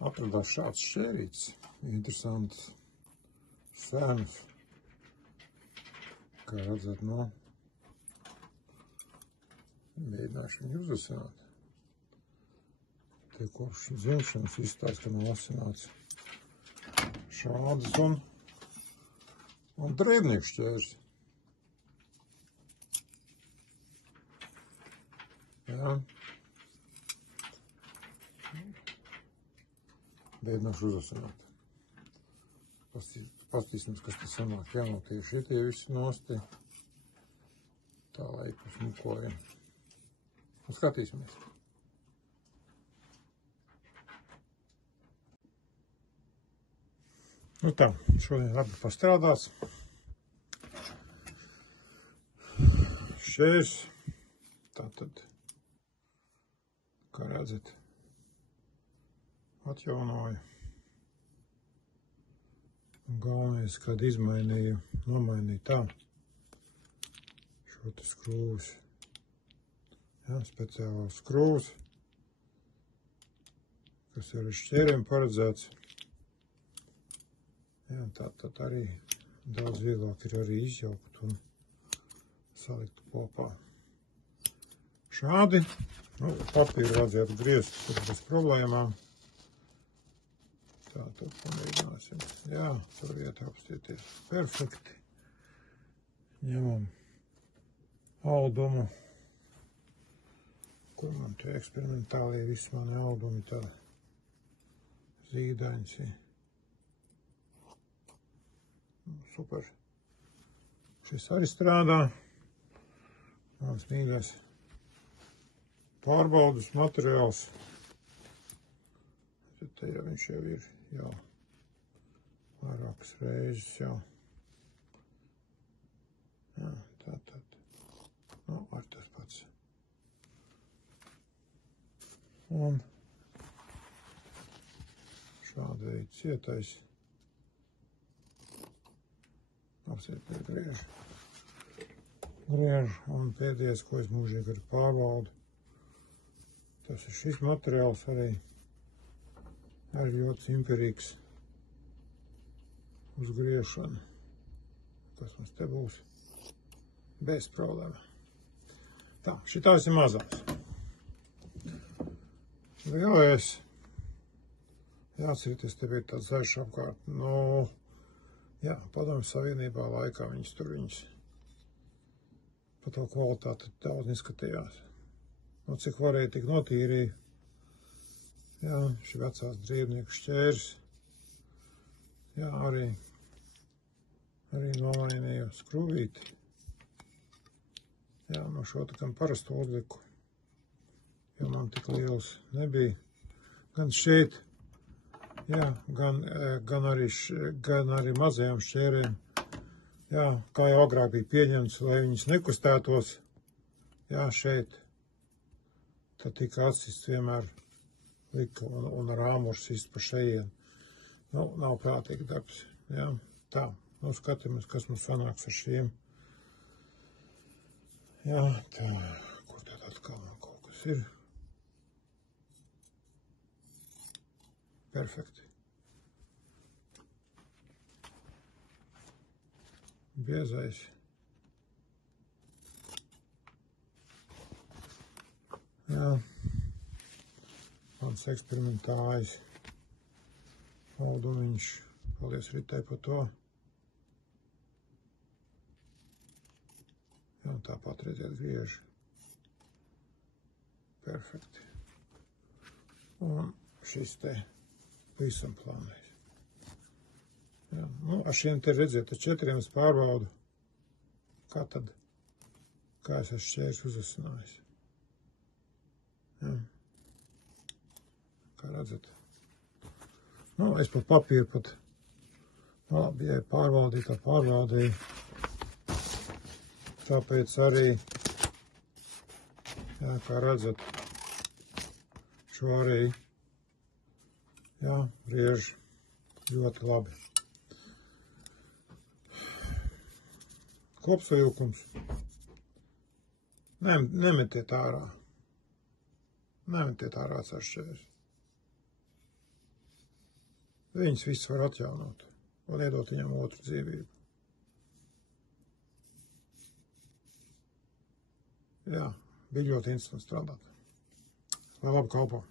Atradās šāds šķērīts, interesants, sēns, kā redzat, mēģināšu viņu uzasināt. Te kopš dzimšanas izstāsta, ka nav asināts šādas un drēbnieku šķērs. Jā. Mēģināšu uzasināt. Pastīsimies, kas tas sanāk. Jā, tie šitie visi nosti. Tā laikus mukojam. Un skatīsimies. Nu tā, šodien labi pastrādās. Šķērs. Tātad, kā redzat, atjaunoju. Galvenais, kad nomainīju tā šo te skrūvis. Jā, speciālās skrūvis, kas ir ar šķēriem paredzēts. Jā, tātad arī daudz vieglāk ir arī izjaukt un salikt kopā. Šādi, papīru vajadzētu griezt tur bez problēmām. Tā, tad pamēģināsim. Jā, tur ietāpstieties perfekti. Ņemam audumu. Kur man tie eksperimentālie visi mani audumi tā zīdains ir. Super. Šis arī strādā. Mans mīļais pārbaudas materiāls. Te jau viņš jau ir vairākas reizes jau. Jā, tātad. Ar tas pats. Un šāda veida cietais. Apsietiet griež. Un pēdējais, ko es mūžīgi arī pārbaudu. Tas ir šis materiāls arī ļoti simperīgs uz griešanu. Kas mums te būs? Bez problēma. Tā, šitās ir mazās. Vēlreiz jāatcerieties, te bija tāds zaļš apkārt. Jā, Padomju Savienībā laikā viņas par to kvalitāti daudz neskatījās. Cik varēja, tik notīrīja. Jā, šī vecās drēbnieku šķērs. Jā, arī nomainīju skrūvīti. Jā, no šo tā kā parastu uzliku, jo man tik liels nebija. Gan šeit, jā, gan arī mazajām šķērēm. Jā, kā jau agrāk bija pieņemts, lai viņas nekustētos. Jā, šeit. Tad tika atsists vienmēr lika un rāmurs sist pa šejien. Nav prātīgi darbs. Jā, tā. Skatāmies, kas mums sanāks ar šiem. Jā, tā. Kur tad atkal man kaut kas ir? Perfekti. Biezais. Jā. Mans eksperimentālais audumiņš. Paldies Ritai par to. Jā, un tāpat redziet griež. Perfekti. Un šis te visam plānais. Jā, ar šiem te redziet, ar 4 es pārbaudu. Kā es esmu šķērs uzasinājis. Jā. Kā redzat. Es par papīru pat labi, ja pārbaudīju. Tāpēc arī, jā, kā redzat, šo arī, jā, griež ļoti labi. Kopsavilkums. Nemetiet ārā. Nemetiet ārā ar šķērs. Viņas visas var atjaunot, var iedot viņam otru dzīvību. Jā, bija ļoti interesanti strādāt. Lai labi kalpo.